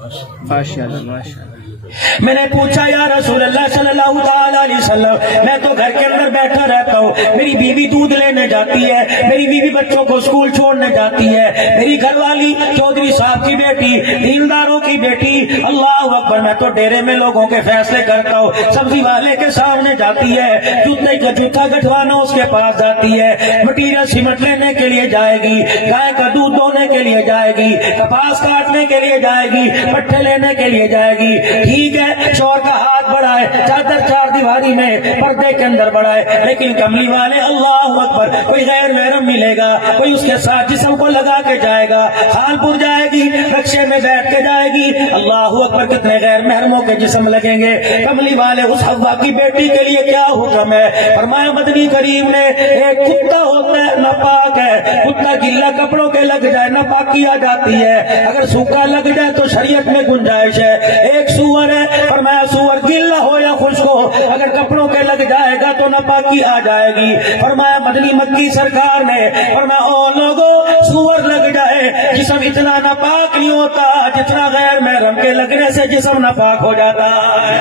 ماشاءاللہ ماشاءاللہ۔ میں نے پوچھا یا رسول اللہ صلی اللہ تعالیٰ علیہ وسلم، میں تو گھر کے اندر بیٹھا رہتا ہوں، میری بیوی دودھ لینے جاتی ہے، میری بیوی بچوں کو اسکول چھوڑنے جاتی ہے، میری گھر والی چودھری صاحب کی بیٹی، دینداروں کی بیٹی، اللہ اکبر، میں تو ڈیرے میں لوگوں کے فیصلے کرتا ہوں، سبزی والے کے سامنے جاتی ہے، جوتا گٹھوانا اس کے پاس جاتی ہے، مٹیریل سیمنٹ لینے کے لیے جائے گی، گائے کا دودھ دھونے کے لیے جائے گی، کپاس کاٹنے کے لیے جائے گی، پٹھے لینے کے لیے جائے گی، ٹھیک ہے، شوہر کا ہاتھ بڑا ہے، چادر چار دیواری میں پردے کے اندر بڑا ہے، لیکن کملی والے اللہ اکبر، کوئی غیر محرم ملے گا، کوئی اس کے ساتھ جسم کو لگا کے جائے گا، خالپور جائے گی، رکشے میں بیٹھ کے جائے گی، اللہ اکبر، کتنے غیر محرموں کے جسم لگیں گے۔ کملی والے اس حوا کی بیٹی کے لیے کیا حکم ہے؟ فرمایا مدنی کریم نے، ایک کتا ہوتا ہے ناپاک ہے، کتا گلا کپڑوں کے لگ جائے ناپاکی آ جاتی ہے، اگر سوکھا لگ جائے تو شریعت میں گنجائش ہے۔ ایک سور ہے، فرمایا سور گلا ہو یا خشک ہو، اگر کپڑوں کے لگ جائے گا تو ناپاکی آ جائے گی۔ فرمایا مدنی مکی سرکار نے، فرمایا او لوگوں، سور لگ جائے، جسم اتنا ناپاک نہیں ہوتا جتنا غیر محرم کے لگنے سے جسم ناپاک ہو جاتا ہے۔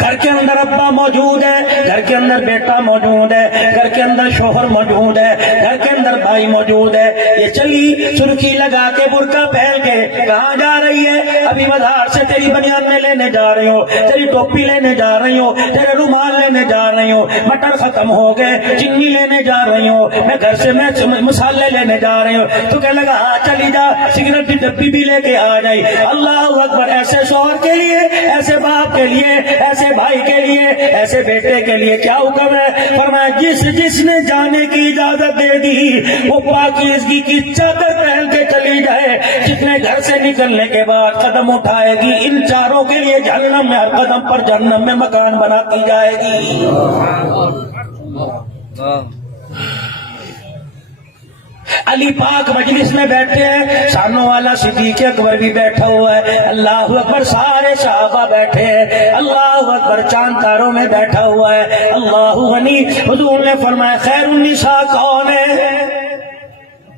گھر کے اندر ابا موجود ہے، گھر کے اندر بیٹا موجود ہے، گھر کے اندر شوہر موجود ہے، گھر کے اندر بھائی موجود ہے، یہ چلی سرخی لگا کے برقع پہن کے کہاں جا رہی ہے؟ ابھی مزار سے تیری بنیان میں لینے جا رہی ہو، تیری ٹوپی لینے جا رہی ہو، تیرے رومال لینے جا رہی ہو، مٹر ختم ہو گئے، چینی لینے جا رہی ہو، میں گھر سے میں مسالے لینے جا رہی ہوں، تو کہنے لگا ہاں چلی جا، سگریٹ کی ڈبی بھی لے کے آ جائی۔ اللہ اکبر، ایسے شوہر کے لیے، ایسے باپ کے لیے، ایسے بھائی کے لیے، ایسے بیٹے کے لیے کیا حکم ہے؟ فرمایا جس نے جانے کی اجازت دے دی وہ پاکیزگی کی چادر پہن کے چلی جائے، جتنے گھر سے نکلنے کے بعد قدم اٹھائے گی، ان چاروں کے لیے جہنم میں ہر قدم پر جہنم میں مکان بناتی جائے گی۔ علی پاک مجلس میں بیٹھے ہیں، سامنے والا صدیق اکبر بھی بیٹھا ہوا ہے، اللہ اکبر، سارے صحابہ بیٹھے ہیں، اللہ اکبر، چاند تاروں میں بیٹھا ہوا ہے، اللہ غنی۔ حضور نے فرمایا خیر النساء کون ہے؟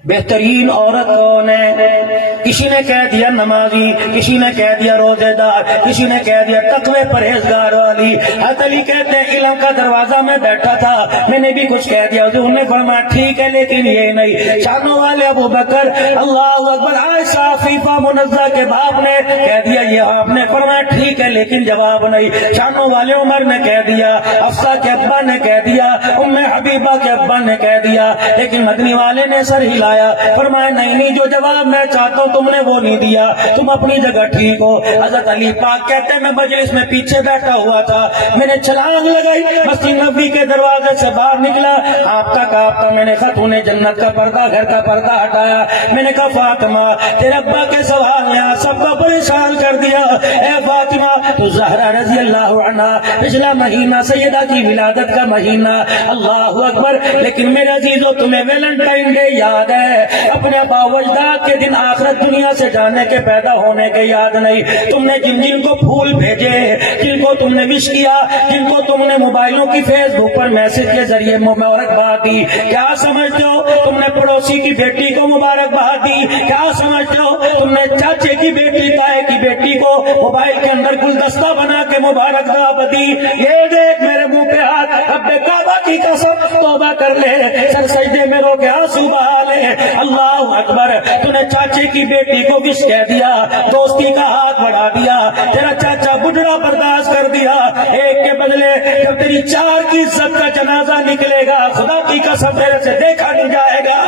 بہترین عورت کون ہے؟ کسی نے کہہ دیا نمازی، کسی نے کہہ دیا روزے دار، کسی نے کہہ دیا تقوی پرہیزگار والی۔ حضرت علی کہتے ہیں علم کا دروازہ میں بیٹھا تھا، میں نے بھی کچھ کہہ دیا، حضور نے فرمایا ٹھیک ہے لیکن یہ نہیں۔ شانوں والے ابو بکر، اللہ اکبر، عائشہ عفیفہ منزہ کے باپ نے کہہ دیا یہ آپ نے، فرمایا ٹھیک ہے لیکن جواب نہیں۔ شانوں والے عمر نے کہہ دیا، حفصہ کے ابا نے کہہ دیا، ام حبیبہ کے ابا نے کہہ دیا، لیکن مدنی والے نے سر ہلایا، فرمایا نہیں، جو جواب میں چاہتا ہوں تم نے وہ نہیں دیا، تم اپنی جگہ ٹھیک ہو۔ حضرت علی پاک کہتے ہیں میں مجلس میں پیچھے بیٹھا ہوا تھا، میں نے چھلانگ لگائی، مسجد نبوی کے دروازے سے باہر نکلا، کانپتا کانپتا میں نے خاتون جنت کا پردہ، گھر کا پردہ ہٹایا، میں نے کہا فاطمہ تیرے ابا کے سوال نے سب کو پریشان کر دیا، اے فاطمہ تو زہرا رضی اللہ عنہا، پچھلا مہینہ سیدہ کی ولادت کا مہینہ، اللہ اکبر، لیکن میرے عزیزو تمہیں ویلنٹائن ڈے یاد ہے؟ اپنے ابا و اجداد کے دن آخرت دنیا سے جانے کے پیدا ہونے کے یاد نہیں؟ تم نے جن کو پھول بھیجے، جن کو تم نے وش کیا، جن کو تم نے موبائلوں کی فیس بک پر میسج کے ذریعے مبارکباد دی، کیا سمجھتے ہو تم نے پڑوسی کی بیٹی کو مبارکباد دی؟ کیا سمجھتے ہو تم نے چاچے کی بیٹی، تائے کی بیٹی کو موبائل کے اندر گلدستہ بنا کے مبارکباد دی؟ یہ دیکھ میرے منہ پہ ہاتھ، اب کعبہ کی قسم توبہ کر لے، سر سجدے میں رو کے آنسو بہا لے، اللہ اکبر، تو نے چاچے کی بیٹی کو وش کہہ دیا، دوستی کا ہاتھ بڑھا دیا، تیرا چاچا بڈھڑا برداشت کر دیا، ایک کے بدلے جب تیری چار کی عزت کا جنازہ نکلے گا، خدا کی قسم تیرے سے دیکھا نہیں جائے گا۔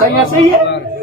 صحیح ہے؟